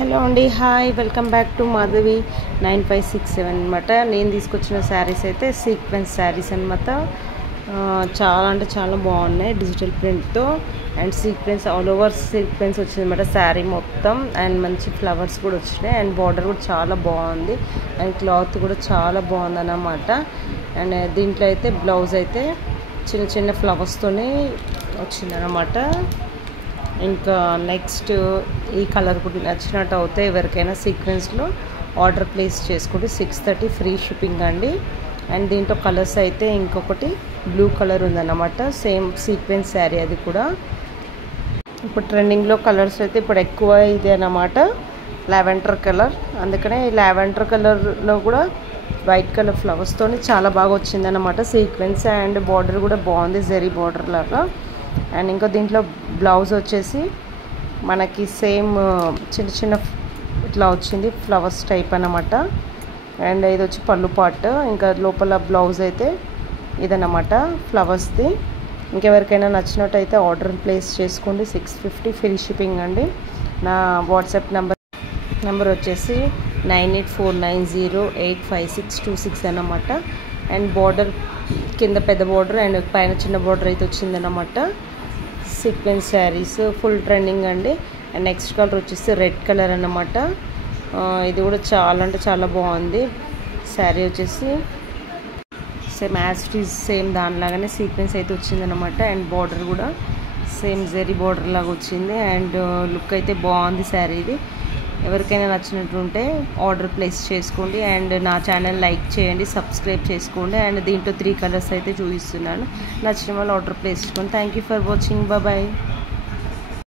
Hello అండి, hi, welcome back to Madhavi 9567 అనమాట. నేను తీసుకొచ్చిన శారీస్ అయితే సీక్వెన్స్ శారీస్ అనమాట. చాలా అంటే చాలా బాగున్నాయి, డిజిటల్ ప్రింట్తో and sequence all over sequence వచ్చింది అనమాట శారీ మొత్తం. అండ్ మంచి ఫ్లవర్స్ కూడా వచ్చినాయి అండ్ బార్డర్ కూడా చాలా బాగుంది అండ్ క్లాత్ కూడా చాలా బాగుంది అన్నమాట. అండ్ దీంట్లో అయితే బ్లౌజ్ అయితే చిన్న చిన్న ఫ్లవర్స్తోనే వచ్చిందనమాట. ఇంకా నెక్స్ట్ ఈ కలర్ కూడా నచ్చినట్టు అవుతే ఎవరికైనా సీక్వెన్స్లో ఆర్డర్ ప్లేస్ చేసుకుంటే 630 ఫ్రీ షిప్పింగ్ అండి. అండ్ దీంట్లో కలర్స్ అయితే ఇంకొకటి బ్లూ కలర్ ఉందన్నమాట, సేమ్ సీక్వెన్స్ శారీ. అది కూడా ఇప్పుడు ట్రెండింగ్లో కలర్స్ అయితే ఇప్పుడు ఎక్కువ ఇదే అన్నమాట, లావెండర్ కలర్. అందుకనే ఈ లావెండర్ కలర్లో కూడా వైట్ కలర్ ఫ్లవర్స్తో చాలా బాగా వచ్చిందన్నమాట సీక్వెన్స్. అండ్ బార్డర్ కూడా బాగుంది, జరీ బార్డర్ లాగా. అండ్ ఇంకా దీంట్లో బ్లౌజ్ వచ్చేసి మనకి సేమ్ చిన్న చిన్న ఇట్లా వచ్చింది, ఫ్లవర్స్ టైప్ అన్నమాట. అండ్ ఇది వచ్చి పళ్ళు పార్ట్. ఇంకా లోపల బ్లౌజ్ అయితే ఇదన్నమాట ఫ్లవర్స్ది. ఇంకెవరికైనా నచ్చినట్టయితే ఆర్డర్ ప్లేస్ చేసుకోండి, 650 ఫ్రీ షిప్పింగ్ అండి. నా వాట్సాప్ నెంబర్ వచ్చేసి 9849085626 అన్నమాట. అండ్ బార్డర్ కింద పెద్ద బార్డర్ అండ్ పైన చిన్న బార్డర్ అయితే వచ్చిందన్నమాట. సీక్వెన్స్ శారీస్ ఫుల్ ట్రెండింగ్ అండి. అండ్ నెక్స్ట్ కలర్ వచ్చేసి రెడ్ కలర్ అన్నమాట. ఇది కూడా చాలా అంటే చాలా బాగుంది శారీ. వచ్చేసి same as it is same దానిలాగానే సీక్వెన్స్ అయితే వచ్చిందనమాట. అండ్ బార్డర్ కూడా సేమ్ జరీ బార్డర్ లాగా వచ్చింది. అండ్ లుక్ అయితే బాగుంది శారీ. ఇది ఎవరికైనా నచ్చినట్టుంటే ఆర్డర్ ప్లేస్ చేసుకోండి. అండ్ నా ఛానల్ లైక్ చేయండి, సబ్స్క్రైబ్ చేసుకోండి. అండ్ దీంట్లో 3 కలర్స్ అయితే చూపిస్తున్నాను, నచ్చిన వాళ్ళు ఆర్డర్ ప్లేస్ చేసుకోండి. Thank you for watching, bye.